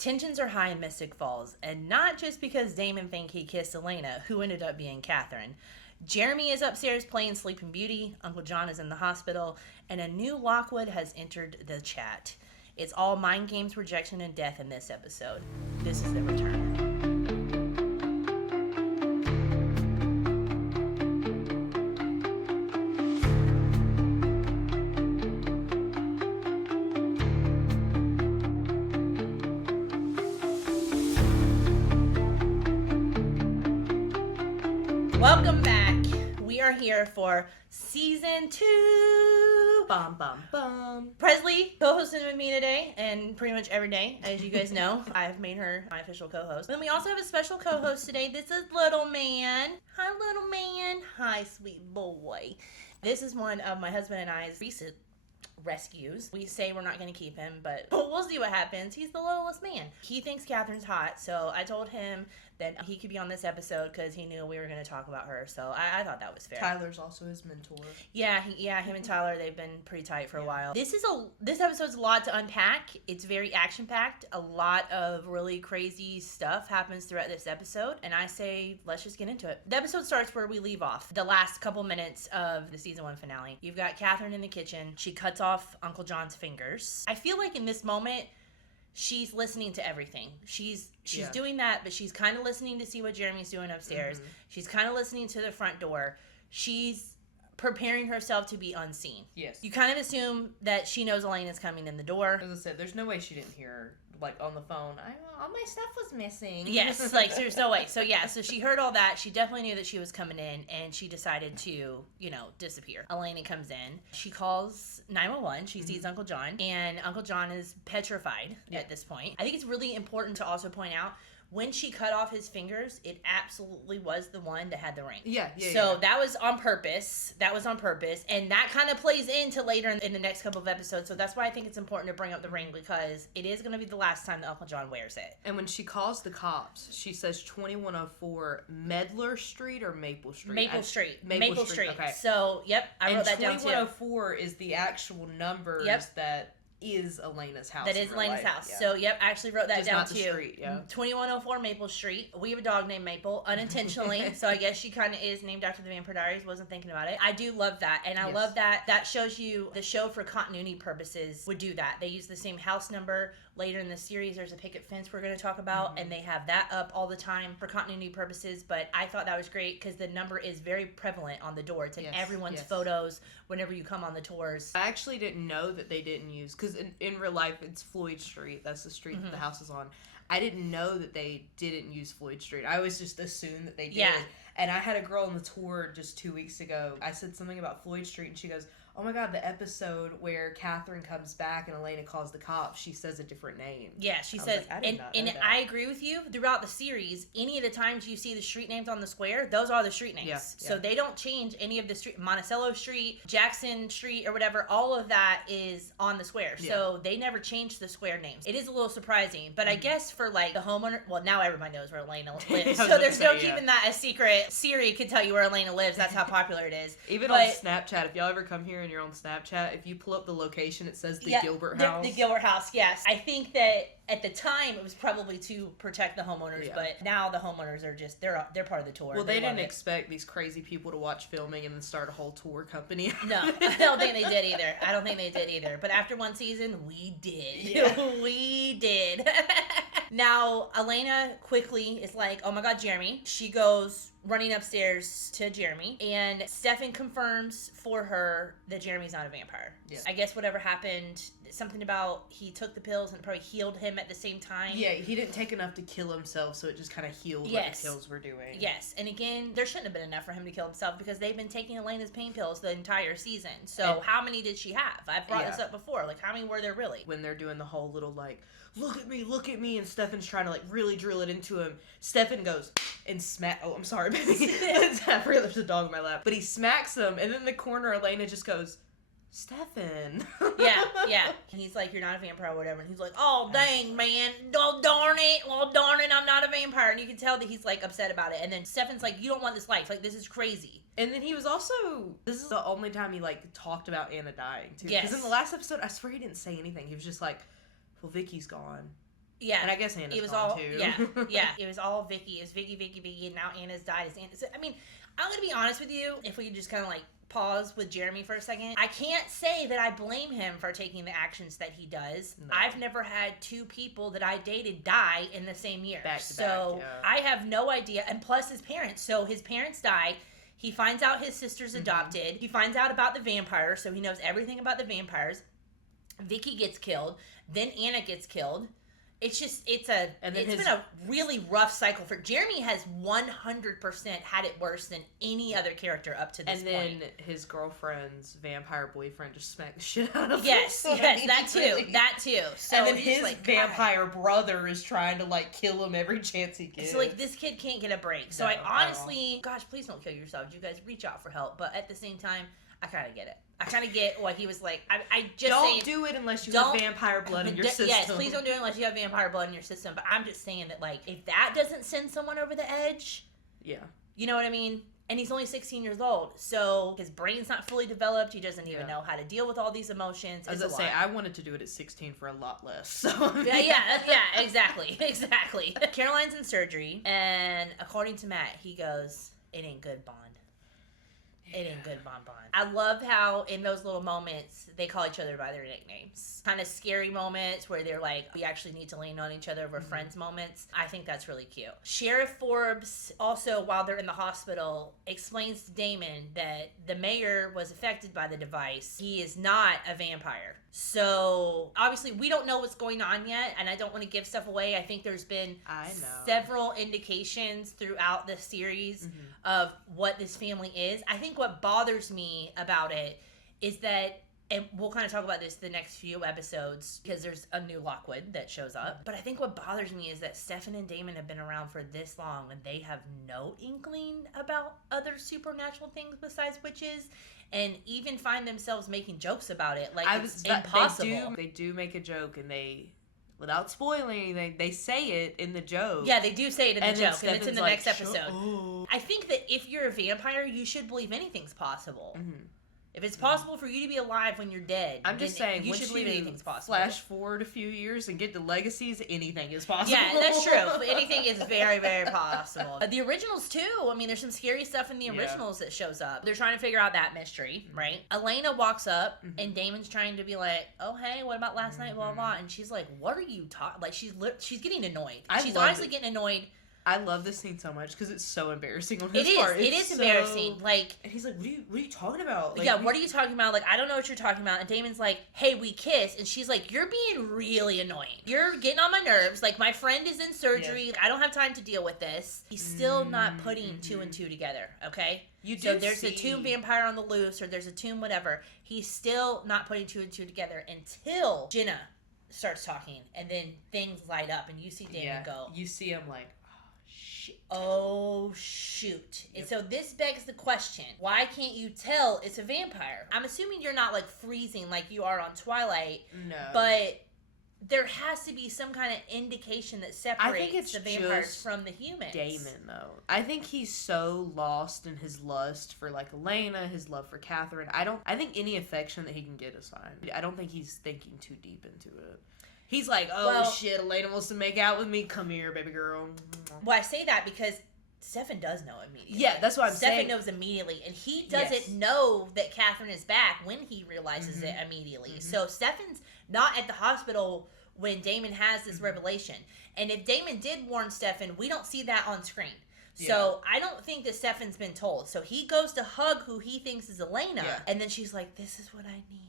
Tensions are high in Mystic Falls, and not just because Damon think he kissed Elena, who ended up being Katherine. Jeremy is upstairs playing Sleeping Beauty, Uncle John is in the hospital, and a new Lockwood has entered the chat. It's all mind games, rejection, and death in this episode. This is The Return. Welcome back. We are here for season 2. Bum, bum, bum. Presley co-hosting with me today and pretty much every day, as you guys know. I've made her my official co-host. Then we also have a special co-host today. This is Little Man. Hi, Little Man. Hi, sweet boy. This is one of my husband and I's recent rescues. We say we're not going to keep him, but we'll see what happens. He's the littlest man. He thinks Katherine's hot, so I told him that he could be on this episode because he knew we were going to talk about her, so I thought that was fair. Tyler's also his mentor. Yeah, him and Tyler, they've been pretty tight for a while. This episode's a lot to unpack. It's very action-packed. A lot of really crazy stuff happens throughout this episode, and I say, let's just get into it. The episode starts where we leave off, the last couple minutes of the season 1 finale. You've got Katherine in the kitchen. She cuts off Uncle John's fingers. I feel like in this moment, she's listening to everything. She's doing that, but she's kind of listening to see what Jeremy's doing upstairs. Mm-hmm. She's kind of listening to the front door. She's preparing herself to be unseen. Yes. You kind of assume that she knows Elena's coming in the door. As I said, there's no way she didn't hear her, like, on the phone. All my stuff was missing. Yes, like, there's no way. So, yeah, so she heard all that. She definitely knew that she was coming in, and she decided to, disappear. Elena comes in. She calls 911. She sees Uncle John, and Uncle John is petrified at this point. I think it's really important to also point out, when she cut off his fingers, it absolutely was the one that had the ring. So that was on purpose. And that kind of plays into later in the next couple of episodes. So that's why I think it's important to bring up the ring, because it is going to be the last time that Uncle John wears it. And when she calls the cops, she says 2104 Medlar Street or Maple Street? Maple Street. Okay. So, yep, I wrote that down too. And 2104 is the actual numbers that is Elena's house. That is Elena's house. Yeah. So, yep, I actually wrote that down too. Just not the street, yeah. 2104 Maple Street. We have a dog named Maple, unintentionally. So I guess she kind of is named after the Vampire Diaries. Wasn't thinking about it. I do love that. And I love that. That shows you the show for continuity purposes would do that. They use the same house number. Later in the series, there's a picket fence we're going to talk about, and they have that up all the time for continuity purposes. But I thought that was great because the number is very prevalent on the door. It's in everyone's photos whenever you come on the tours. I actually didn't know that they didn't use, because in real life, it's Floyd Street. That's the street that the house is on. I didn't know that they didn't use Floyd Street. I always just assumed that they did. Yeah. And I had a girl on the tour just 2 weeks ago. I said something about Floyd Street, and she goes, oh my God, the episode where Katherine comes back and Elena calls the cops, she says a different name. Yeah, she says, I agree with you. Throughout the series, any of the times you see the street names on the square, those are the street names. Yeah, so they don't change any of the street. Monticello Street, Jackson Street, or whatever, all of that is on the square. Yeah. So they never changed the square names. It is a little surprising, but I guess for like the homeowner, well, now everybody knows where Elena lives. So there's no keeping that a secret. Siri can tell you where Elena lives. That's how popular it is. Even on Snapchat, if y'all ever come here and you're on Snapchat, if you pull up the location, it says the Gilbert House. The Gilbert House, yes. I think that at the time it was probably to protect the homeowners, but now the homeowners are just they're part of the tour. Well, they didn't expect these crazy people to watch filming and then start a whole tour company. No, I don't think they did either. But after one season, we did. Yeah. We did. Now, Elena quickly is like, oh my God, Jeremy. She goes running upstairs to Jeremy, and Stefan confirms for her that Jeremy's not a vampire. Yeah. I guess whatever happened, something about he took the pills and it probably healed him at the same time. Yeah, he didn't take enough to kill himself, so it just kind of healed what the pills were doing. Yes, and again, there shouldn't have been enough for him to kill himself because they've been taking Elena's pain pills the entire season. So how many did she have? I've brought this up before. Like, how many were there really? When they're doing the whole little, like, look at me, and Stefan's trying to, like, really drill it into him. Stefan goes and oh, I'm sorry, baby. I forgot there's a dog in my lap. But he smacks him, and then in the corner, Elena just goes, Stefan. Yeah. And he's like, you're not a vampire or whatever. And he's like, oh, dang, man. Oh, darn it, I'm not a vampire. And you can tell that he's, like, upset about it. And then Stefan's like, you don't want this life. Like, this is crazy. And then he was also, this is the only time he, like, talked about Anna dying, too. Yes. Because in the last episode, I swear he didn't say anything. He was just like, well, Vicky's gone. Yeah. And I guess Anna's it was gone all, too. Yeah. It was all Vicky. It was Vicky, and now Anna's died. I mean, I'm going to be honest with you. If we could just kind of like pause with Jeremy for a second. I can't say that I blame him for taking the actions that he does. No. I've never had two people that I dated die in the same year. Back to back, yeah. I have no idea. And plus his parents. So his parents die. He finds out his sister's adopted. He finds out about the vampires, so he knows everything about the vampires. Vicky gets killed. Then Anna gets killed. It's been a really rough cycle for Jeremy. Has 100% had it worse than any other character up to this point. And then his girlfriend's vampire boyfriend just smacked the shit out of him. Yes, that too. So and then his vampire brother is trying to like kill him every chance he gets. So like this kid can't get a break. So I honestly, gosh, please don't kill yourselves. You guys reach out for help. But at the same time, I kind of get it. I kind of get what he was like. I just don't do it unless you have vampire blood in your system. Yes, please don't do it unless you have vampire blood in your system. But I'm just saying that, like, if that doesn't send someone over the edge, yeah, you know what I mean. And he's only 16 years old, so his brain's not fully developed. He doesn't even know how to deal with all these emotions. As I say, I wanted to do it at 16 for a lot less. So exactly. Caroline's in surgery, and according to Matt, he goes, "It ain't good, Bond. It ain't good, Bon Bon." I love how in those little moments they call each other by their nicknames. Kind of scary moments where they're like, we actually need to lean on each other. We're friends moments. I think that's really cute. Sheriff Forbes also, while they're in the hospital, explains to Damon that the mayor was affected by the device. He is not a vampire. So obviously we don't know what's going on yet, and I don't want to give stuff away. I think there's been several indications throughout the series of what this family is. I think what bothers me about it is that, and we'll kind of talk about this the next few episodes because there's a new Lockwood that shows up. But I think what bothers me is that Stefan and Damon have been around for this long and they have no inkling about other supernatural things besides witches, and even find themselves making jokes about it. Like, it's impossible. They do make a joke, and they, without spoiling anything, they say it in the joke. Yeah, they do say it in the joke, and it's in the next episode. I think that if you're a vampire, you should believe anything's possible. If it's possible for you to be alive when you're dead, I'm just saying, you should believe anything's possible. Flash forward a few years and get to Legacies, anything is possible. Yeah, that's true. Anything is very, very possible. The originals, too. I mean, there's some scary stuff in the originals that shows up. They're trying to figure out that mystery, right? Elena walks up, and Damon's trying to be like, oh, hey, what about last night, blah, blah. And she's like, what are you talking? Like, she's getting annoyed. She's honestly getting annoyed. I love this scene so much because it's so embarrassing on his part. It is embarrassing. Like, and he's like, "What are you talking about?" Like, what are you talking about? Like, I don't know what you're talking about. And Damon's like, "Hey, we kiss," and she's like, "You're being really annoying. You're getting on my nerves. Like, my friend is in surgery. Yeah. I don't have time to deal with this." He's still not putting two and two together. Okay. So there's a tomb vampire on the loose, or there's a tomb whatever. He's still not putting two and two together until Jenna starts talking, and then things light up, and you see Damon go. You see him like, oh shoot. And so this begs the question, why can't you tell it's a vampire? I'm assuming you're not like freezing like you are on Twilight. No. But there has to be some kind of indication that separates the vampires from the humans. Damon, though. I think he's so lost in his lust for like Elena, his love for Katherine. I think any affection that he can get is fine. I don't think he's thinking too deep into it. He's like, shit, Elena wants to make out with me. Come here, baby girl. Well, I say that because Stefan does know immediately. Yeah, that's what I'm saying. Stefan knows immediately. And he doesn't know that Katherine is back when he realizes it immediately. So Stefan's not at the hospital when Damon has this revelation. And if Damon did warn Stefan, we don't see that on screen. So I don't think that Stefan's been told. So he goes to hug who he thinks is Elena. Yeah. And then she's like, this is what I needed.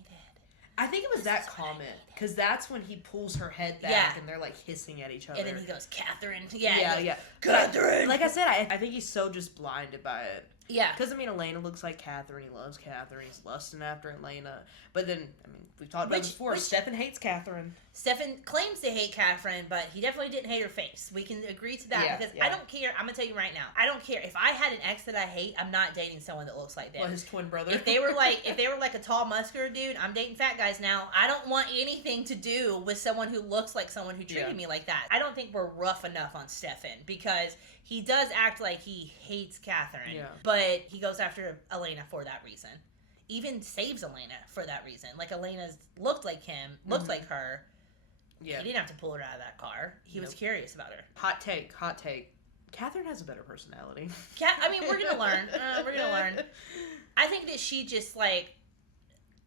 I think it was that comment, because that's when he pulls her head back and they're like hissing at each other. And then he goes, Katherine. Yeah. Katherine! Like I said, I think he's so just blinded by it. Yeah. Because, I mean, Elena looks like Katherine. He loves Katherine. He's lusting after Elena. But then, I mean, we've talked about this before. Stefan hates Katherine. Stefan claims to hate Katherine, but he definitely didn't hate her face. We can agree to that because I don't care. I'm going to tell you right now. I don't care. If I had an ex that I hate, I'm not dating someone that looks like that. Well, his twin brother. If they were like a tall, muscular dude, I'm dating fat guys now. I don't want anything to do with someone who looks like someone who treated me like that. I don't think we're rough enough on Stefan because he does act like he hates Katherine, but he goes after Elena for that reason. Even saves Elena for that reason. Like, Elena's looked like him, looked like her, Yeah. He didn't have to pull her out of that car. He was curious about her. Hot take. Katherine has a better personality. I mean, we're gonna learn. I think that she just like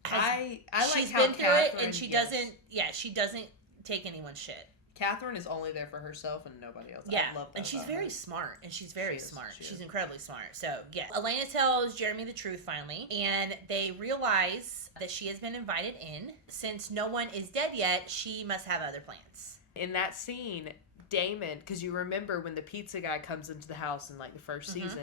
I she's like how been through Katherine, it, and she doesn't. Yeah, she doesn't take anyone's shit. Katherine is only there for herself and nobody else. Yeah, I love that and she's about very her. smart, and she's very smart. She She's is. incredibly smart. So, yeah. Elena tells Jeremy the truth finally, and they realize that she has been invited in. Since no one is dead yet, she must have other plans. In that scene, Damon, because you remember when the pizza guy comes into the house in like the first season,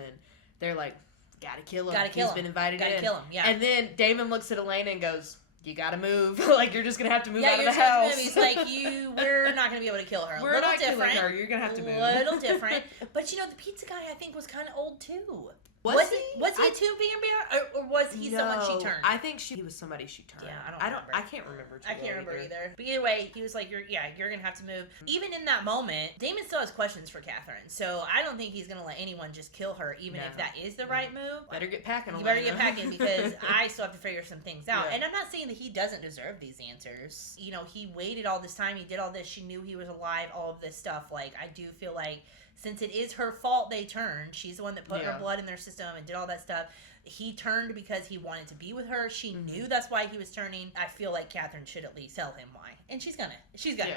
they're like, gotta kill him. He's been invited in. Gotta kill him, yeah. And then Damon looks at Elena and goes, you gotta move. Like, you're just gonna have to move out of the you're house. He's like, we're not gonna be able to kill her. We're not killing her. You're gonna have to move. A little different. But you know, the pizza guy, I think, was kind of old too. Was he? Was he a tomb vampire, or was he someone she turned? I think he was somebody she turned. Yeah, I don't remember. I can't remember. I can't remember either. But either way, he was like, you're gonna have to move. Even in that moment, Damon still has questions for Katherine. So I don't think he's gonna let anyone just kill her, even if that is the right move. Better get packing. You better get packing, because I still have to figure some things out. Yeah. And I'm not saying that he doesn't deserve these answers. You know, he waited all this time. He did all this. She knew he was alive. All of this stuff. Like, I do feel like, since it is her fault they turned, she's the one that put her blood in their system and did all that stuff. He turned because he wanted to be with her. She knew that's why he was turning. I feel like Katherine should at least tell him why. And she's gonna.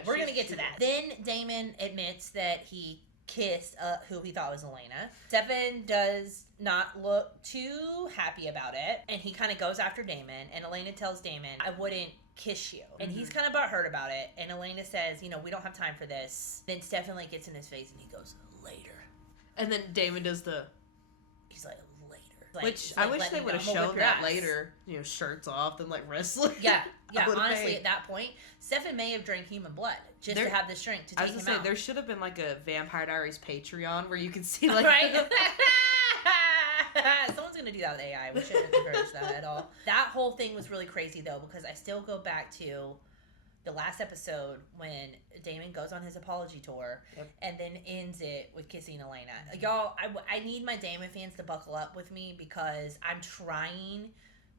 We're gonna get to that. Then Damon admits that he kissed who he thought was Elena. Stefan does not look too happy about it. And he kind of goes after Damon. And Elena tells Damon, I wouldn't kiss you. And he's kind of butthurt about it. And Elena says, we don't have time for this. Then Stefan like gets in his face and he goes, later. And then Damon does he's like, later. Which I wish they would have shown that later. Shirts off, then like wrestling. Yeah. Honestly, at that point, Stefan may have drank human blood just to have this drink to take him out. There should have been like a Vampire Diaries Patreon where you can see like right. Someone's gonna do that with AI. We shouldn't encourage that at all. That whole thing was really crazy though, because I still go back to the last episode when Damon goes on his apology tour and then ends it with kissing Elena. Y'all, I need my Damon fans to buckle up with me, because I'm trying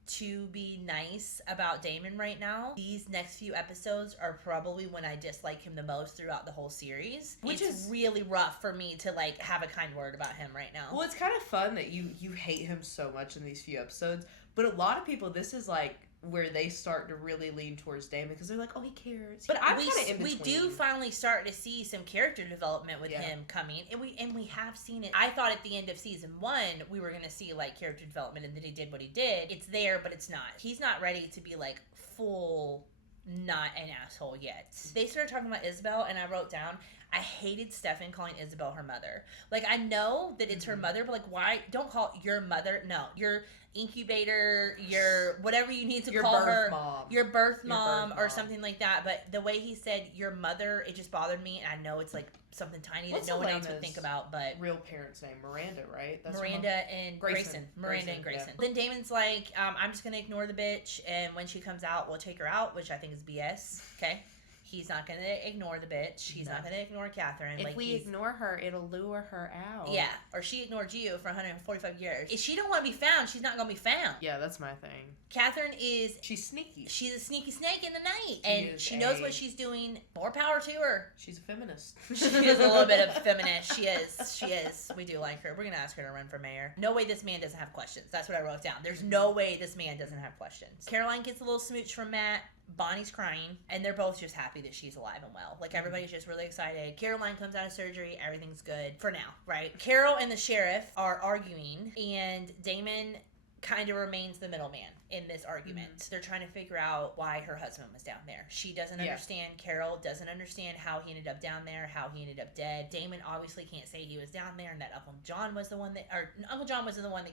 to be nice about Damon right now. These next few episodes are probably when I dislike him the most throughout the whole series. Which is really rough for me to like have a kind word about him right now. Well, it's kind of fun that you hate him so much in these few episodes, but a lot of people, this is like where they start to really lean towards Damon, because they're like, oh, he cares. But I'm kind of in between. We do finally start to see some character development with him coming, and we have seen it. I thought at the end of season 1 we were gonna see like character development, and that he did what he did. It's there, but it's not. He's not ready to be like full not an asshole yet. They started talking about Isabel, and I wrote down, I hated Stefan calling Isabel her mother. Like, I know that it's her mother, but like, why? Don't call it your mother. No, your incubator, your whatever you need to call her, your birth mom, or something like that. But the way he said your mother, it just bothered me, and I know it's like something tiny that no one else would think about. But real parents' name, Miranda, right? That's Miranda and Grayson. Miranda and Grayson. Yeah. Then Damon's like, I'm just gonna ignore the bitch, and when she comes out, we'll take her out, which I think is BS. Okay. He's not going to ignore the bitch. He's not going to ignore Katherine. If we ignore her, it'll lure her out. Yeah. Or she ignored you for 145 years. If she don't want to be found, she's not going to be found. Yeah, that's my thing. Katherine is... She's sneaky. She's a sneaky snake in the night. And she knows what she's doing. More power to her. She's a feminist. She is a little bit of a feminist. She is. We do like her. We're going to ask her to run for mayor. No way this man doesn't have questions. That's what I wrote down. There's no way this man doesn't have questions. Caroline gets a little smooch from Matt. Bonnie's crying, and they're both just happy that she's alive and well. Like, everybody's just really excited. Caroline comes out of surgery. Everything's good for now, right? Carol and the sheriff are arguing, and Damon kind of remains the middleman in this argument. They're trying to figure out why her husband was down there. She doesn't understand. Carol doesn't understand how he ended up down there, how he ended up dead. Damon obviously can't say he was down there and that Uncle John was the one that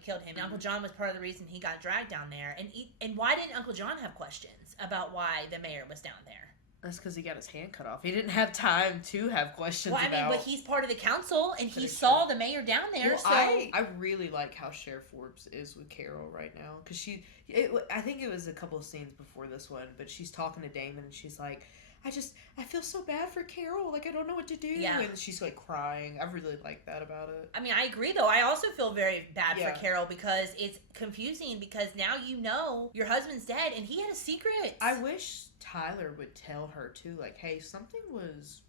killed him. And Uncle John was part of the reason he got dragged down there. And why didn't Uncle John have questions about why the mayor was down there? That's because he got his hand cut off. He didn't have time to have questions about... but he's part of the council, and he saw the mayor down there, well, so... I really like how Sheriff Forbes is with Carol right now, because I think it was a couple of scenes before this one, but she's talking to Damon, and she's like, I feel so bad for Carol. Like, I don't know what to do. Yeah. And she's, like, crying. I really like that about it. I mean, I agree, though. I also feel very bad Yeah. for Carol because it's confusing because now you know your husband's dead and he had a secret. I wish Tyler would tell her, too, like, hey, something was,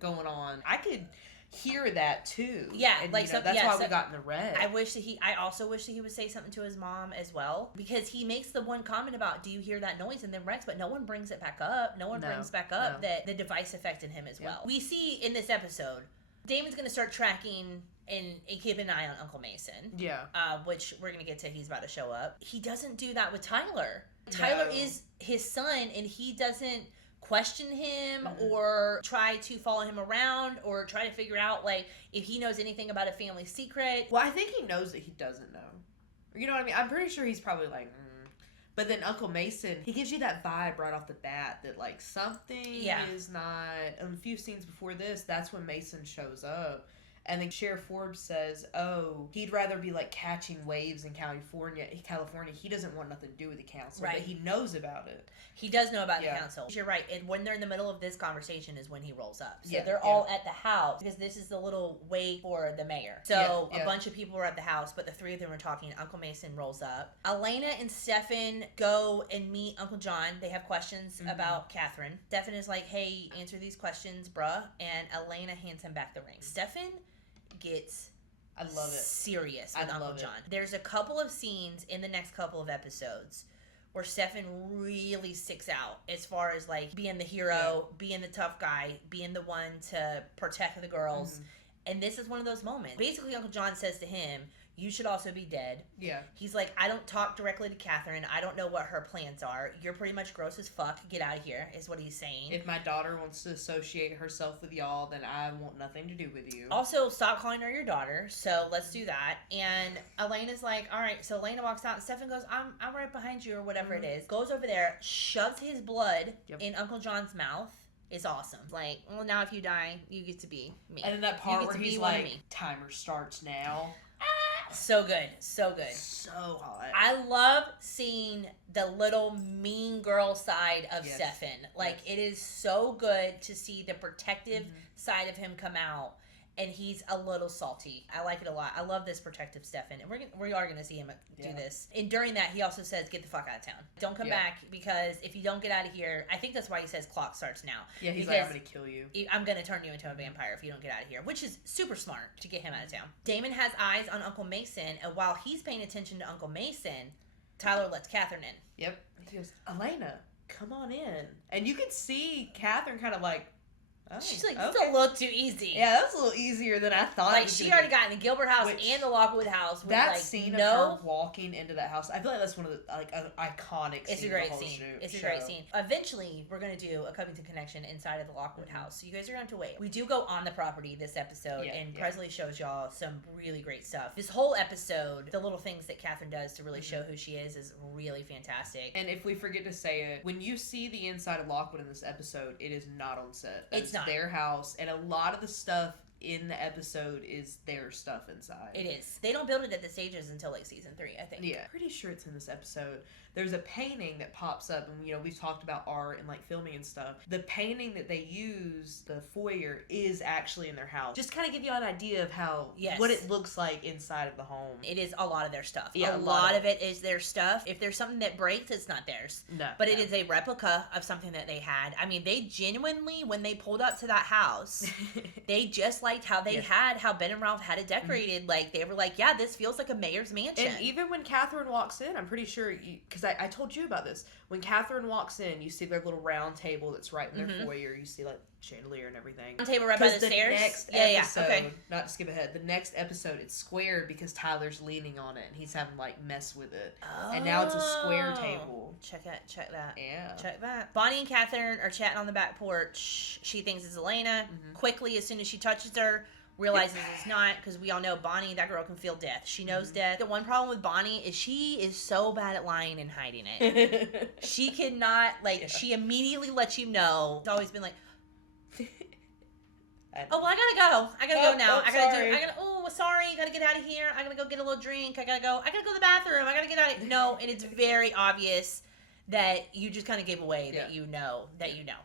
going on. I could hear that, too. Yeah, and, like, that's why we got in the red. I also wish that he would say something to his mom as well because he makes the one comment about, do you hear that noise? And then Rex, but no one brings it back up. No one brings back up that the device affected him as well. We see in this episode, Damon's going to start tracking and keeping an eye on Uncle Mason. Yeah. Which we're going to get to. He's about to show up. He doesn't do that with Tyler. Tyler is his son, and he doesn't question him or try to follow him around or try to figure out, like, if he knows anything about a family secret. Well, I think he knows that he doesn't know. You know what I mean? I'm pretty sure he's probably like, But then Uncle Mason, he gives you that vibe right off the bat that, like, something is not... In a few scenes before this, that's when Mason shows up. And then Sheriff Forbes says, oh, he'd rather be, like, catching waves in California. He doesn't want nothing to do with the council. Right. But he knows about it. He does know about the council. You're right. And when they're in the middle of this conversation is when he rolls up. So they're all at the house because this is the little wait for the mayor. So a bunch of people are at the house, but the three of them are talking. Uncle Mason rolls up. Elena and Stefan go and meet Uncle John. They have questions about Katherine. Stefan is like, hey, answer these questions, bruh. And Elena hands him back the ring. Stefan gets serious with Uncle John. There's a couple of scenes in the next couple of episodes where Stefan really sticks out as far as, like, being the hero, being the tough guy, being the one to protect the girls. And this is one of those moments. Basically, Uncle John says to him, you should also be dead. Yeah. He's like, I don't talk directly to Katherine. I don't know what her plans are. You're pretty much gross as fuck. Get out of here, is what he's saying. If my daughter wants to associate herself with y'all, then I want nothing to do with you. Also, stop calling her your daughter. So let's do that. And Elena's like, all right. So Elena walks out and Stefan goes, I'm right behind you or whatever it is. Goes over there, shoves his blood in Uncle John's mouth. It's awesome. Like, well, now if you die, you get to be me. And in that part where he's like, timer starts now. So good. So good. So hot. I love seeing the little mean girl side of Stefan. Like, it is so good to see the protective side of him come out. And he's a little salty. I like it a lot. I love this protective Stefan. And we are going to see him do this. And during that, he also says, get the fuck out of town. Don't come back, because if you don't get out of here, I think that's why he says clock starts now. Yeah, he's like, I'm going to kill you. I'm going to turn you into a vampire if you don't get out of here, which is super smart to get him out of town. Damon has eyes on Uncle Mason, and while he's paying attention to Uncle Mason, Tyler lets Katherine in. Yep. He goes, Elena, come on in. And you can see Katherine kind of like, she's like, it's a little too easy. Yeah, that's a little easier than I thought. Like, she already got in the Gilbert house and the Lockwood house. With, that like, scene of her walking into that house, I feel like that's one of the, like, iconic scenes. It's a great scene. It's a great scene. Eventually, we're going to do a Covington connection inside of the Lockwood house. So you guys are going to have to wait. We do go on the property this episode, and Presley shows y'all some really great stuff. This whole episode, the little things that Katherine does to really show who she is really fantastic. And if we forget to say it, when you see the inside of Lockwood in this episode, it is not on set. It's not. Their house. And a lot of the stuff in the episode is their stuff inside. It is. They don't build it at the stages until, like, season 3, I think. Yeah. Pretty sure it's in this episode. There's a painting that pops up, and, we've talked about art and, like, filming and stuff. The painting that they use, the foyer, is actually in their house. Just kind of give you an idea of how, what it looks like inside of the home. It is a lot of their stuff. Yeah, a lot of it is their stuff. If there's something that breaks, it's not theirs. No. But it is a replica of something that they had. I mean, they genuinely, when they pulled up to that house, they just liked how they had, how Ben and Ralph had it decorated. Like, they were like, yeah, this feels like a mayor's mansion. And even when Katherine walks in, I'm pretty sure, because I told you about this. When Katherine walks in, you see their little round table that's right in their foyer. You see, like, chandelier and everything. Round table right by the stairs? Next episode, okay. Not to skip ahead, the next episode, it's squared because Tyler's leaning on it and he's having, like, mess with it. Oh. And now it's a square table. Check that. Yeah. Check that. Bonnie and Katherine are chatting on the back porch. She thinks it's Elena. Quickly, as soon as she touches her, realizes it's not, because we all know Bonnie, that girl can feel death. She knows death. The one problem with Bonnie is she is so bad at lying and hiding it. She cannot, like, she immediately lets you know. It's always been like, oh, well, I gotta go now. Sorry, gotta get out of here. I gotta go get a little drink. I gotta go to the bathroom. I gotta get out of here. No, and it's very obvious that you just kind of gave away that you know.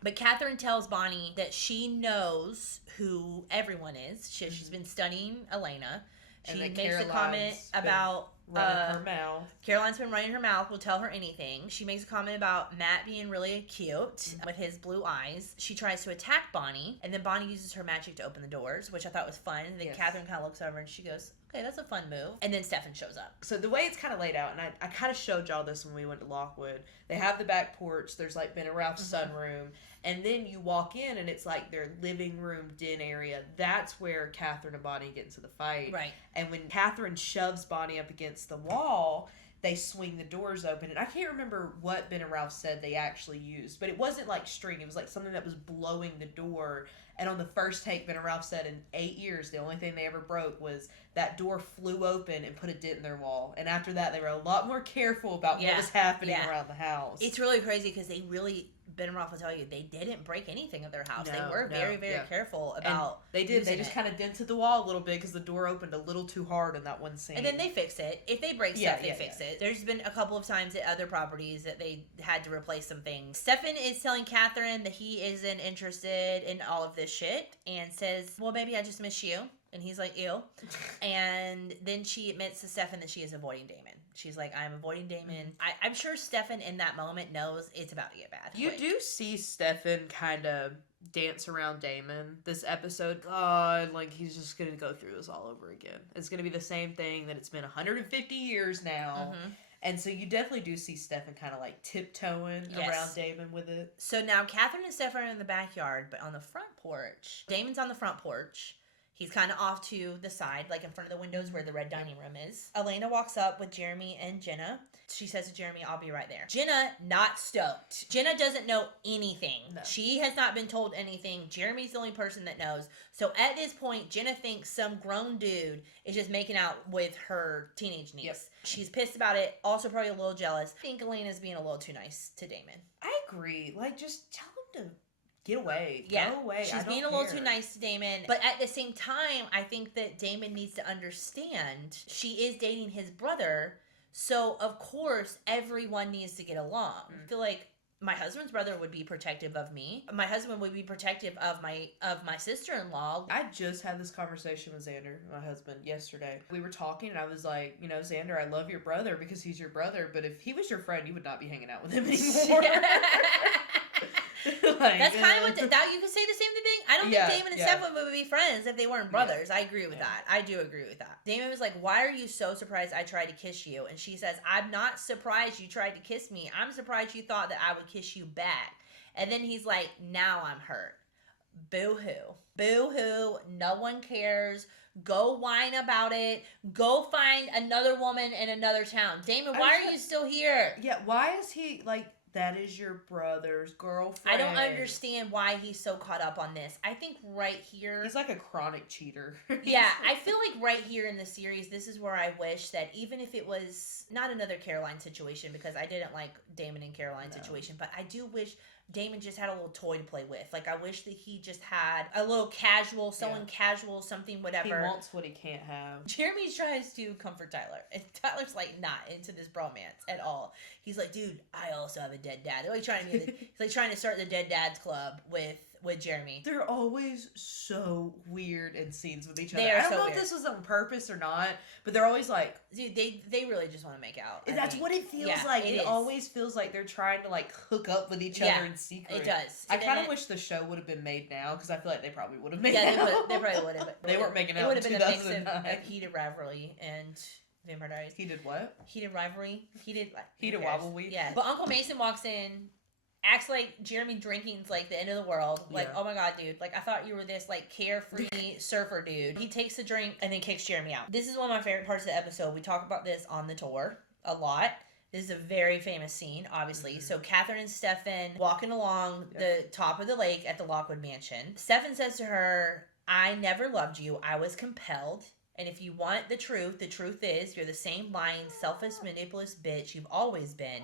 But Katherine tells Bonnie that she knows who everyone is. She's been studying Elena. She makes a comment about running her mouth. Caroline's been running her mouth, will tell her anything. She makes a comment about Matt being really cute with his blue eyes. She tries to attack Bonnie, and then Bonnie uses her magic to open the doors, which I thought was fun. And then Katherine kind of looks over and she goes, okay, that's a fun move. And then Stefan shows up. So the way it's kind of laid out, and I kind of showed y'all this when we went to Lockwood. They have the back porch. There's like Ben and Ralph's sunroom. And then you walk in and it's like their living room den area. That's where Katherine and Bonnie get into the fight. Right. And when Katherine shoves Bonnie up against the wall, they swing the doors open. And I can't remember what Ben and Ralph said they actually used. But it wasn't like string. It was like something that was blowing the door. And on the first take, Ben and Ralph said in 8 years, the only thing they ever broke was that door flew open and put a dent in their wall. And after that, they were a lot more careful about what was happening around the house. It's really crazy because they really, Ben and Ralph will tell you, they didn't break anything at their house. They were very, very careful about They did. They just kind of dented the wall a little bit because the door opened a little too hard in that one scene. And then they fix it. If they break stuff, they fix it. There's been a couple of times at other properties that they had to replace some things. Stefan is telling Katherine that he isn't interested in all of this shit and says, well, maybe I just miss you. And he's like, ew. And then she admits to Stefan that she is avoiding Damon. She's like, I'm avoiding Damon. I'm sure Stefan in that moment knows it's about to get bad. You do see Stefan kind of dance around Damon this episode. God, like he's just going to go through this all over again. It's going to be the same thing that it's been 150 years now. And so you definitely do see Stefan kind of like tiptoeing around Damon with it. So now Katherine and Stefan are in the backyard, but on the front porch, Damon's on the front porch. He's kind of off to the side, like in front of the windows where the red dining room is. Elena walks up with Jeremy and Jenna. She says to Jeremy, I'll be right there. Jenna, not stoked. Jenna doesn't know anything. No. She has not been told anything. Jeremy's the only person that knows. So at this point, Jenna thinks some grown dude is just making out with her teenage niece. Yep. She's pissed about it. Also probably a little jealous. I think Elena's being a little too nice to Damon. I agree. Like, just tell him to get away. Yeah. Go away. She's being a little too nice to Damon. But at the same time, I think that Damon needs to understand she is dating his brother. So, of course, everyone needs to get along. I feel like my husband's brother would be protective of me. My husband would be protective of my sister-in-law. I just had this conversation with Xander, my husband, yesterday. We were talking and I was like, you know, Xander, I love your brother because he's your brother. But if he was your friend, you would not be hanging out with him anymore. Like, that's kind of what that you could say the same thing. I don't think Damon and Stefan would be friends if they weren't brothers. I agree with that. I do agree with that. Damon was like, why are you so surprised I tried to kiss you? And she says, I'm not surprised you tried to kiss me. I'm surprised you thought that I would kiss you back. And then he's like, now I'm hurt. Boo-hoo. Boo-hoo. No one cares. Go whine about it. Go find another woman in another town. Damon, why are you still here? Yeah, why is he like... That is your brother's girlfriend. I don't understand why he's so caught up on this. I think right here... He's like a chronic cheater. Yeah, I feel like right here in the series, this is where I wish that even if it was not another Caroline situation, because I didn't like Damon and Caroline situation, but I do wish Damon just had a little toy to play with. Like, I wish that he just had a little casual, casual, something, whatever. He wants what he can't have. Jeremy tries to comfort Tyler, and Tyler's like not into this bromance at all. He's like, dude, I also have a dead dad. They're like trying to he's like trying to start the Dead Dads Club with Jeremy. They're always so weird in scenes with each other. I don't know if this was on purpose or not, but they're always like... Dude, they really just want to make out. That's what it feels like. It always feels like they're trying to like hook up with each other in secret. It does. I kind of wish the show would have been made now, because I feel like they probably would have made out. They probably would have. They weren't making out in 2009. It would have been a mix of Heated Rivalry and... Vampire Diaries. Heated what? Heated Rivalry. Heated Wobbly. Yeah. But Uncle Mason walks in, acts like Jeremy drinking's like the end of the world. Like, oh my god, dude. Like, I thought you were this like carefree surfer dude. He takes a drink and then kicks Jeremy out. This is one of my favorite parts of the episode. We talk about this on the tour a lot. This is a very famous scene, obviously. Mm-hmm. So Katherine and Stefan walking along the top of the lake at the Lockwood mansion. Stefan says to her, I never loved you. I was compelled. And if you want the truth is you're the same lying, selfish, manipulous bitch you've always been.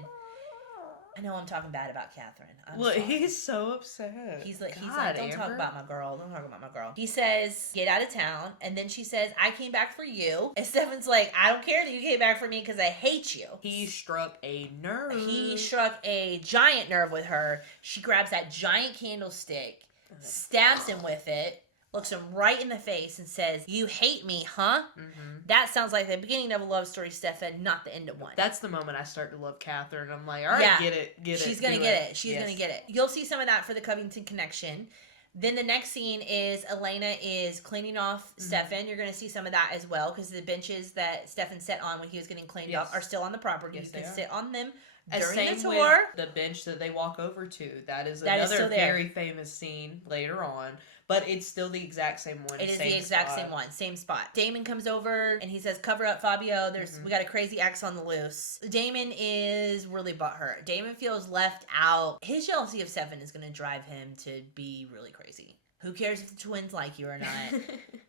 I know I'm talking bad about Katherine. Look, sorry. he's so upset. He's like, God, don't talk Amber. about my girl. Don't talk about my girl. He says, get out of town. And then she says, I came back for you. And Stefan's like, I don't care that you came back for me because I hate you. He struck a nerve. He struck a giant nerve with her. She grabs that giant candlestick, stabs him with it, looks him right in the face and says, you hate me, huh? Mm-hmm. That sounds like the beginning of a love story, Stefan, not the end of one. That's the moment I start to love Katherine. I'm like, all right, Yeah. get it. She's going to get it. She's going to get it. You'll see some of that for the Covington connection. Then the next scene is Elena is cleaning off Stefan. You're going to see some of that as well because the benches that Stefan sat on when he was getting cleaned up are still on the property. Yes, you can sit on them As during same the tour. With the bench that they walk over to. That is That is another still there. very famous scene later on. But it's still the exact same one. It is the exact same one, same spot. Damon comes over and he says, "Cover up, Fabio. We got a crazy ex on the loose." Damon is really butthurt. Damon feels left out. His jealousy of Stefan is going to drive him to be really crazy. Who cares if the twins like you or not?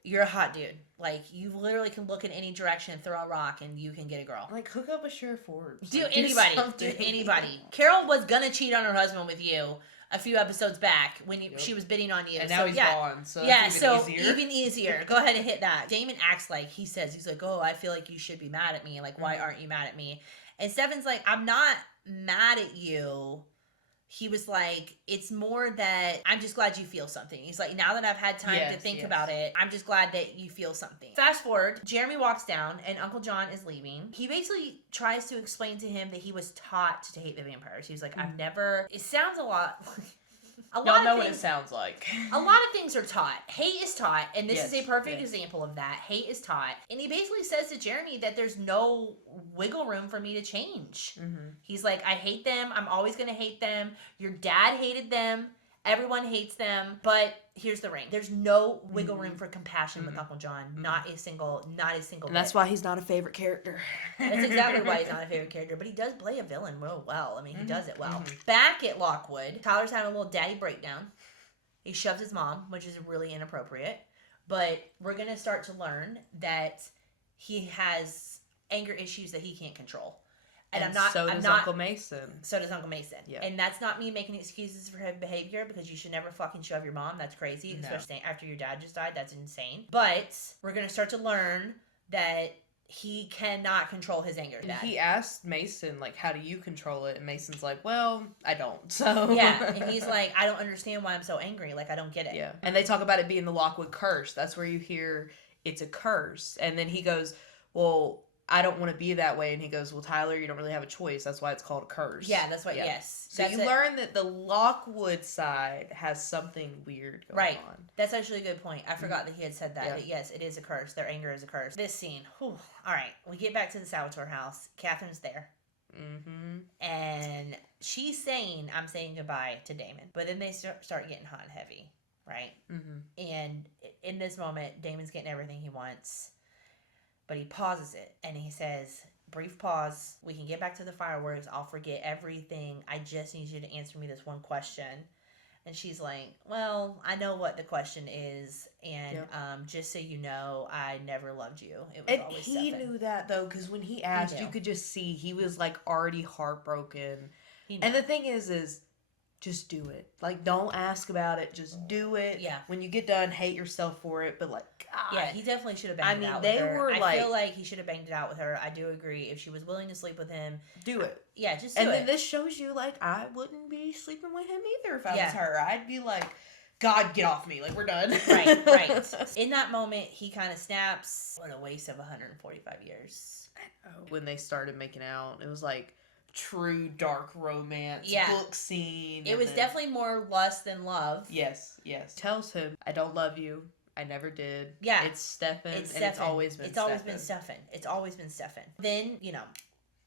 You're a hot dude. Like, you literally can look in any direction, throw a rock, and you can get a girl. Like, hook up a Sheriff Forbes. Do Like, anybody. Do something. anybody. Carol was going to cheat on her husband with you a few episodes back when she was bidding on you. And now he's gone, so that's even easier. Go ahead and hit that. Damon acts like he's like, oh, I feel like you should be mad at me. Like, why aren't you mad at me? And Stefan's like, I'm not mad at you. He was like, it's more that I'm just glad you feel something. He's like, now that I've had time to think about it, I'm just glad that you feel something. Fast forward, Jeremy walks down and Uncle John is leaving. He basically tries to explain to him that he was taught to hate the vampires. He was like, I've never... It sounds a lot... Y'all know what it sounds like. A lot of things are taught. Hate is taught, and this is a perfect yes. example of that. Hate is taught. And he basically says to Jeremy that there's no wiggle room for me to change. Mm-hmm. He's like, I hate them. I'm always going to hate them. Your dad hated them. Everyone hates them. But here's the ring. There's no wiggle room for compassion with Uncle John. Not a single And that's why he's not a favorite character. That's exactly why he's not a favorite character. But he does play a villain real well. I mean, he does it well. Back at Lockwood, Tyler's having a little daddy breakdown. He shoves his mom, which is really inappropriate. But we're going to start to learn that he has anger issues that he can't control. And so does Uncle Mason. So does Uncle Mason. Yeah. And that's not me making excuses for his behavior, because you should never fucking shove your mom. That's crazy. No. Especially after your dad just died. That's insane. But we're going to start to learn that he cannot control his anger. He asked Mason, like, how do you control it? And Mason's like, well, I don't. So yeah. And he's like, I don't understand why I'm so angry. Like, I don't get it. Yeah. And they talk about it being the Lockwood curse. That's where you hear it's a curse. And then he goes, well, I don't want to be that way. And he goes, well, Tyler, you don't really have a choice. That's why it's called a curse. Yeah, that's why, yes. So you learn that the Lockwood side has something weird going on. That's actually a good point. I forgot that he had said that. Yeah. That yes, it is a curse. Their anger is a curse. This scene, whew. All right, we get back to the Salvatore house. Catherine's there. Mm-hmm. And she's saying, I'm saying goodbye to Damon. But then they start getting hot and heavy, right? Mm-hmm. And in this moment, Damon's getting everything he wants. But he pauses it, and he says, brief pause, we can get back to the fireworks, I'll forget everything, I just need you to answer me this one question. And she's like, well, I know what the question is, and just so you know, I never loved you. It was always he Stefan. knew that, though, because when he asked, you could just see he was, like, already heartbroken. And the thing is, just do it. Like, don't ask about it. Just do it. Yeah. When you get done, hate yourself for it. But, like, God. Yeah, he definitely should have banged it out with her. I feel like he should have banged it out with her. I do agree. If she was willing to sleep with him. Do it. Yeah, just do it. And then this shows you, like, I wouldn't be sleeping with him either if I was her. I'd be like, God, get off me. Like, we're done. Right. In that moment, he kind of snaps. What a waste of 145 years. When they started making out, it was like true dark romance book scene. It was definitely more lust than love. Yes. Tells him, I don't love you. I never did. Yeah. It's Stefan. It's always been Stefan. It's always been Stefan. Then,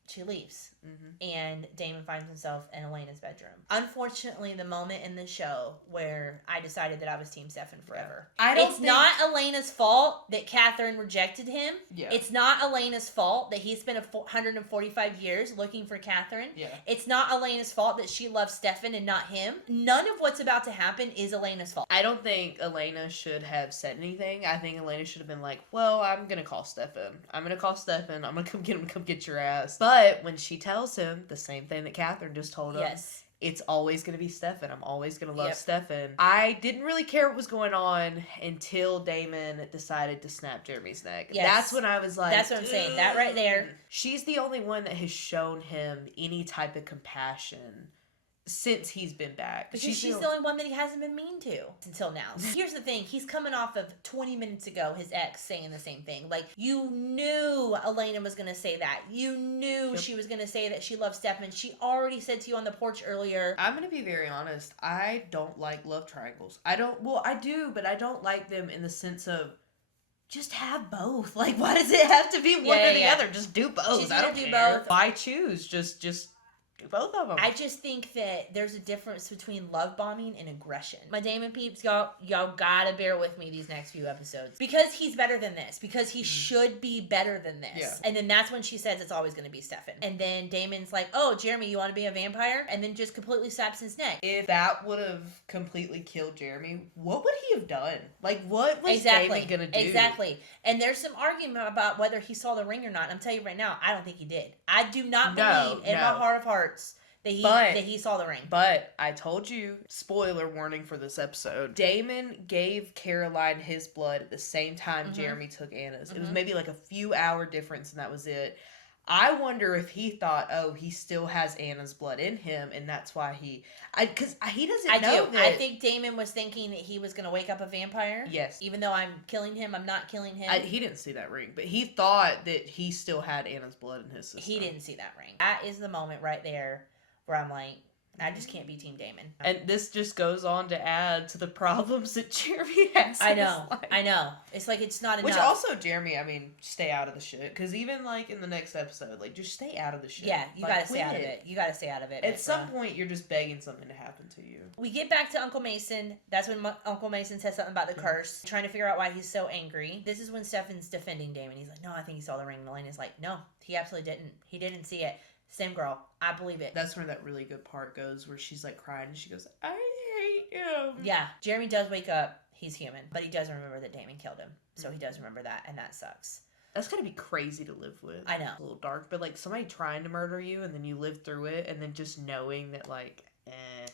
she leaves. Mm-hmm. And Damon finds himself in Elena's bedroom. Unfortunately, the moment in the show where I decided that I was Team Stefan forever. It's not Elena's fault that Katherine rejected him. Yeah. It's not Elena's fault that he spent 145 years looking for Katherine. Yeah. It's not Elena's fault that she loves Stefan and not him. None of what's about to happen is Elena's fault. I don't think Elena should have said anything. I think Elena should have been like, well, I'm going to call Stefan. I'm going to come get him, come get your ass. But But when she tells him the same thing that Katherine just told him, Yes. it's always going to be Stefan. I'm always going to love Yep. Stefan. I didn't really care what was going on until Damon decided to snap Jeremy's neck. Yes. That's when I was like, That's what I'm saying. That right there. She's the only one that has shown him any type of compassion since he's been back. Because she's the only one that he hasn't been mean to until now. Here's the thing. He's coming off of 20 minutes ago, his ex saying the same thing. Like, you knew Elena was going to say that. You knew she was going to say that she loved Stefan. She already said to you on the porch earlier. I'm going to be very honest. I don't like love triangles. I do, but I don't like them in the sense of just have both. Like, why does it have to be one or the other? Just do both. I don't do care. both. Why choose? Just do both of them. I just think that there's a difference between love bombing and aggression. My Damon peeps, y'all gotta bear with me these next few episodes. Because he's better than this. Because he should be better than this. Yeah. And then that's when she says it's always gonna be Stefan. And then Damon's like, oh, Jeremy, you want to be a vampire? And then just completely snaps his neck. If that would have completely killed Jeremy, what would he have done? Like, what was Damon gonna do? Exactly. And there's some argument about whether he saw the ring or not. And I'm telling you right now, I don't think he did. I do not believe in my heart of hearts that he saw the ring. But I told you, spoiler warning for this episode, Damon gave Caroline his blood at the same time Jeremy took Anna's. It was maybe like a few hour difference and that was it. I wonder if he thought, oh, he still has Anna's blood in him, and that's why because he doesn't know that. I think Damon was thinking that he was going to wake up a vampire. Yes. Even though I'm killing him, I'm not killing him. He didn't see that ring, but he thought that he still had Anna's blood in his system. He didn't see that ring. That is the moment right there where I'm like, I just can't be Team Damon. And this just goes on to add to the problems that Jeremy has. I know. It's like it's not enough. Which also, Jeremy, I mean, stay out of the shit. Because even like in the next episode, like just stay out of the shit. Yeah, you gotta stay out of it. You gotta stay out of it. At some point, you're just begging something to happen to you. We get back to Uncle Mason. That's when Uncle Mason says something about the curse, trying to figure out why he's so angry. This is when Stefan's defending Damon. He's like, no, I think he saw the ring. And Elena's like, no, he absolutely didn't. He didn't see it. Same girl. I believe it. That's where that really good part goes, where she's like crying and she goes, I hate him. Yeah. Jeremy does wake up. He's human. But he does remember that Damon killed him. So he does remember that, and that sucks. That's gotta be crazy to live with. I know. A little dark, but like somebody trying to murder you and then you live through it and then just knowing that like,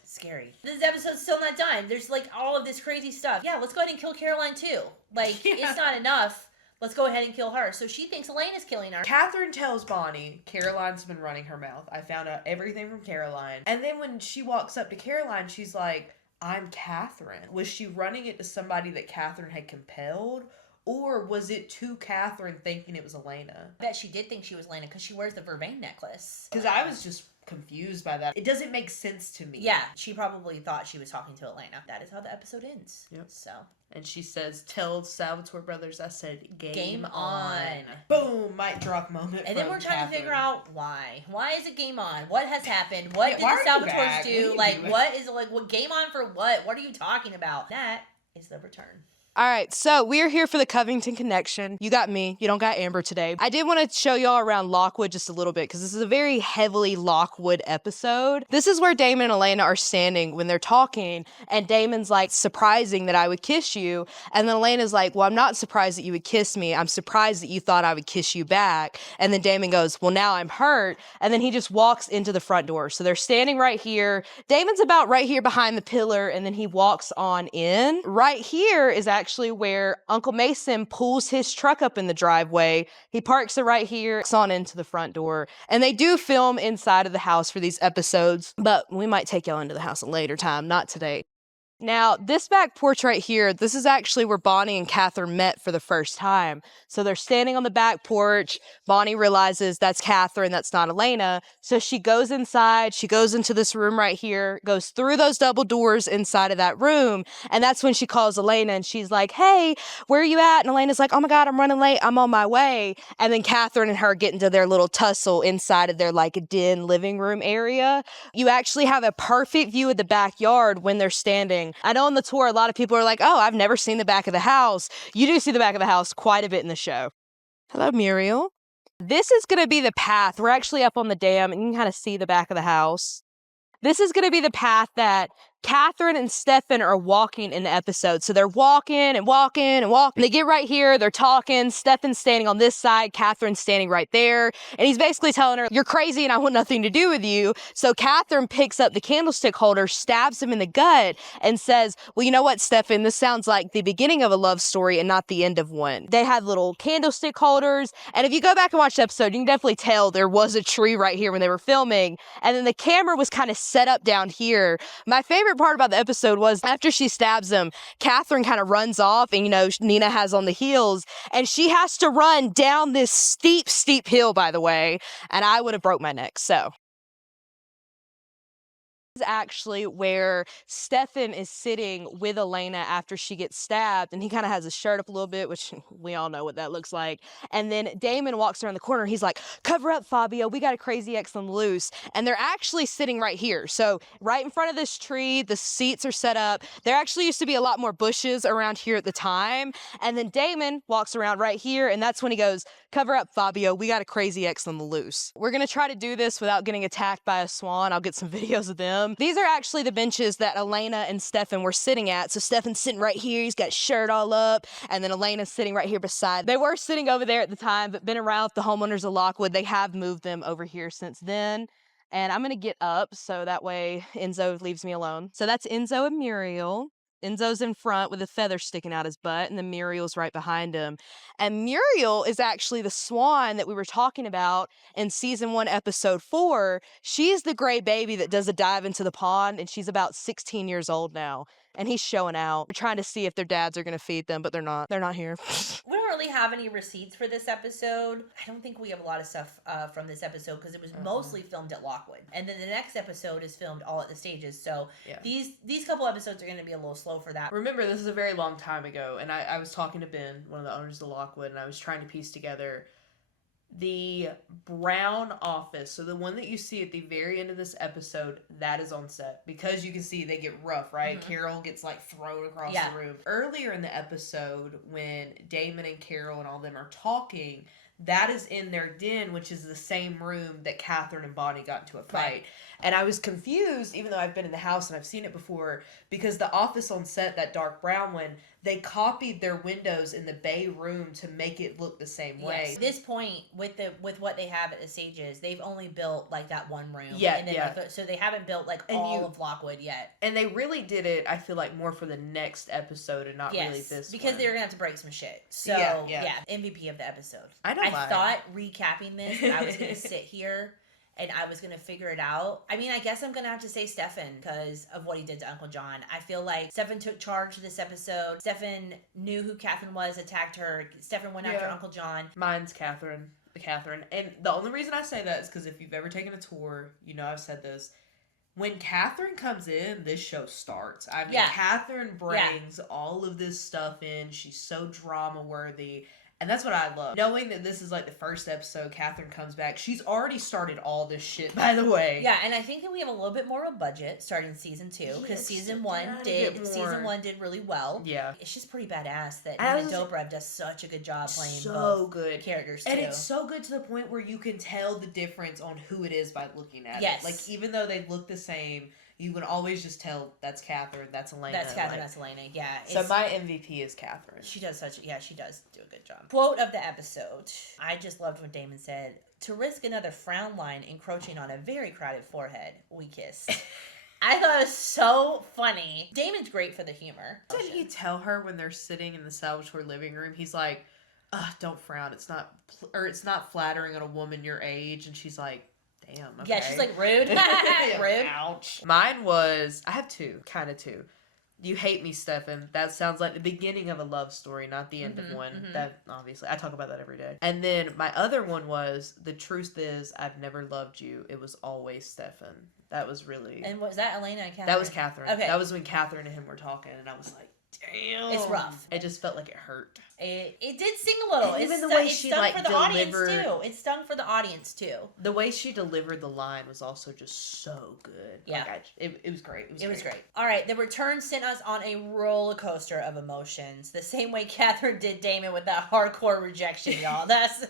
scary. This episode's still not done. There's like all of this crazy stuff. Yeah, let's go ahead and kill Caroline too. Like, it's not enough. Let's go ahead and kill her. So she thinks Elena's killing her. Katherine tells Bonnie, Caroline's been running her mouth. I found out everything from Caroline. And then when she walks up to Caroline, she's like, I'm Katherine. Was she running it to somebody that Katherine had compelled? Or was it to Katherine thinking it was Elena? I bet she did think she was Elena because she wears the Vervain necklace. Because I was just confused by that. It doesn't make sense to me. Yeah, she probably thought she was talking to Elena. That is how the episode ends. Yep. So. And she says, tell Salvatore Brothers I said game on. Boom, mic drop moment. And then we're trying to figure out why. Why is it game on? What has happened? What did the Salvatores do? What game on for what? What are you talking about? That is the return. All right, so we're here for the Covington connection. You got me. You don't got Amber today. I did want to show y'all around Lockwood just a little bit because this is a very heavily Lockwood episode. This is where Damon and Elena are standing when they're talking, and Damon's like, surprising that I would kiss you. And then Elena's like, well, I'm not surprised that you would kiss me. I'm surprised that you thought I would kiss you back. And then Damon goes, well, now I'm hurt. And then he just walks into the front door. So they're standing right here. Damon's about right here behind the pillar, and then he walks on in. Right here is actually where Uncle Mason pulls his truck up in the driveway. He parks it right here, walks on into the front door. And they do film inside of the house for these episodes, but we might take y'all into the house a later time, not today. Now, this back porch right here, this is actually where Bonnie and Katherine met for the first time. So they're standing on the back porch. Bonnie realizes that's Katherine, that's not Elena. So she goes inside, she goes into this room right here, goes through those double doors inside of that room. And that's when she calls Elena and she's like, hey, where are you at? And Elena's like, oh my God, I'm running late, I'm on my way. And then Katherine and her get into their little tussle inside of their like den living room area. You actually have a perfect view of the backyard when they're standing. I know on the tour, a lot of people are like, oh, I've never seen the back of the house. You do see the back of the house quite a bit in the show. Hello, Muriel. This is going to be the path. We're actually up on the dam, and you can kind of see the back of the house. This is going to be the path that Katherine and Stefan are walking in the episode. So they're walking and walking and walking. They get right here, they're talking. Stefan's standing on this side, Katherine's standing right there. And he's basically telling her, you're crazy and I want nothing to do with you. So Katherine picks up the candlestick holder, stabs him in the gut, and says, well, you know what, Stefan, this sounds like the beginning of a love story and not the end of one. They had little candlestick holders. And if you go back and watch the episode, you can definitely tell there was a tree right here when they were filming. And then the camera was kind of set up down here. My favorite part about the episode was after she stabs him, Katherine kind of runs off and, Nina has on the heels and she has to run down this steep, steep hill, by the way. And I would have broke my neck. So is actually where Stefan is sitting with Elena after she gets stabbed, and he kind of has his shirt up a little bit, which we all know what that looks like. And then Damon walks around the corner. He's like, cover up, Fabio. We got a crazy ex on the loose. And they're actually sitting right here. So right in front of this tree, the seats are set up. There actually used to be a lot more bushes around here at the time. And then Damon walks around right here, and that's when he goes, cover up, Fabio. We got a crazy ex on the loose. We're going to try to do this without getting attacked by a swan. I'll get some videos of them. These are actually the benches that Elena and Stefan were sitting at. So Stefan's sitting right here. He's got his shirt all up. And then Elena's sitting right here beside. They were sitting over there at the time, but been around with the homeowners of Lockwood. They have moved them over here since then. And I'm going to get up so that way Enzo leaves me alone. So that's Enzo and Muriel. Enzo's in front with a feather sticking out his butt, and then Muriel's right behind him. And Muriel is actually the swan that we were talking about in season 1, episode 4. She's the gray baby that does a dive into the pond, and she's about 16 years old now. And he's showing out. We're trying to see if their dads are going to feed them, but they're not. They're not here. We don't really have any receipts for this episode. I don't think we have a lot of stuff from this episode because it was mostly filmed at Lockwood. And then the next episode is filmed all at the stages. So these couple episodes are going to be a little slow for that. Remember, this is a very long time ago, and I was talking to Ben, one of the owners of Lockwood, and I was trying to piece together the brown office. So the one that you see at the very end of this episode, that is on set. Because you can see they get rough, right? Mm-hmm. Carol gets thrown across the room. Earlier in the episode, when Damon and Carol and all them are talking, that is in their den, which is the same room that Katherine and Bonnie got into a fight. Right. And I was confused, even though I've been in the house and I've seen it before, because the office on set, that dark brown one, they copied their windows in the bay room to make it look the same way. At this point, with what they have at the stages, they've only built that one room. Yeah, and then, so they haven't built all of Lockwood yet. And they really did it, I feel more for the next episode and not really this because one. they were going to have to break some shit. So, MVP of the episode. I thought recapping this, that I was going to sit here and I was going to figure it out. I mean, I guess I'm going to have to say Stefan because of what he did to Uncle John. I feel like Stefan took charge of this episode. Stefan knew who Katherine was, attacked her. Stefan went after Uncle John. Mine's Katherine. And the only reason I say that is because if you've ever taken a tour, I've said this. When Katherine comes in, this show starts. I mean, Katherine brings all of this stuff in. She's so drama-worthy. And that's what I love. Knowing that this is the first episode, Katherine comes back. She's already started all this shit, by the way. Yeah, and I think that we have a little bit more of a budget starting season 2 because season 1 did really well. Yeah, it's just pretty badass that Nina Dobrev does such a good job playing characters too. And it's so good to the point where you can tell the difference on who it is by looking at it. Yes, even though they look the same, you can always just tell that's Katherine, that's Elena. That's Katherine, that's Elena, yeah. So my MVP is Katherine. She does she does do a good job. Quote of the episode. I just loved when Damon said, to risk another frown line encroaching on a very crowded forehead, we kissed. I thought it was so funny. Damon's great for the humor. Did he tell her when they're sitting in the salvatore living room, he's like, don't frown, it's not flattering on a woman your age, and she's like, damn, okay. Yeah, she's rude. Rude. Ouch. Mine was, I have two. You hate me, Stefan. That sounds like the beginning of a love story, not the end of one. Mm-hmm. That, obviously, I talk about that every day. And then my other one was, the truth is, I've never loved you. It was always Stefan. That was really... And was that Elena and Katherine? That was Katherine. Okay. That was when Katherine and him were talking, and I was like, damn. It's rough. It just felt like it hurt. It did sting a little. Even the way she stung for the audience too. It stung for the audience too. The way she delivered the line was also just so good. Yeah, it was great. It was great. All right, the return sent us on a roller coaster of emotions. The same way Katherine did Damon with that hardcore rejection, y'all. That's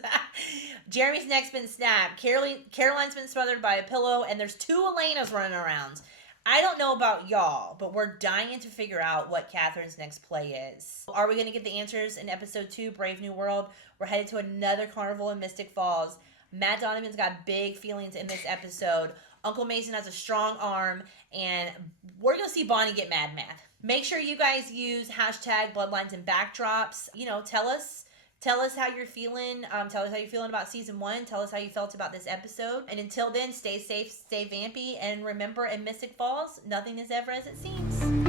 Jeremy's neck's been snapped. Caroline's been smothered by a pillow, and there's 2 Elenas running around. I don't know about y'all, but we're dying to figure out what Katherine's next play is. Are we going to get the answers in episode 2, Brave New World? We're headed to another carnival in Mystic Falls. Matt Donovan's got big feelings in this episode. Uncle Mason has a strong arm, and we're going to see Bonnie get mad. Make sure you guys use hashtag Bloodlines and Backdrops. You know, tell us how you're feeling. Tell us how you're feeling about season 1. Tell us how you felt about this episode. And until then, stay safe, stay vampy, and remember, in Mystic Falls, nothing is ever as it seems.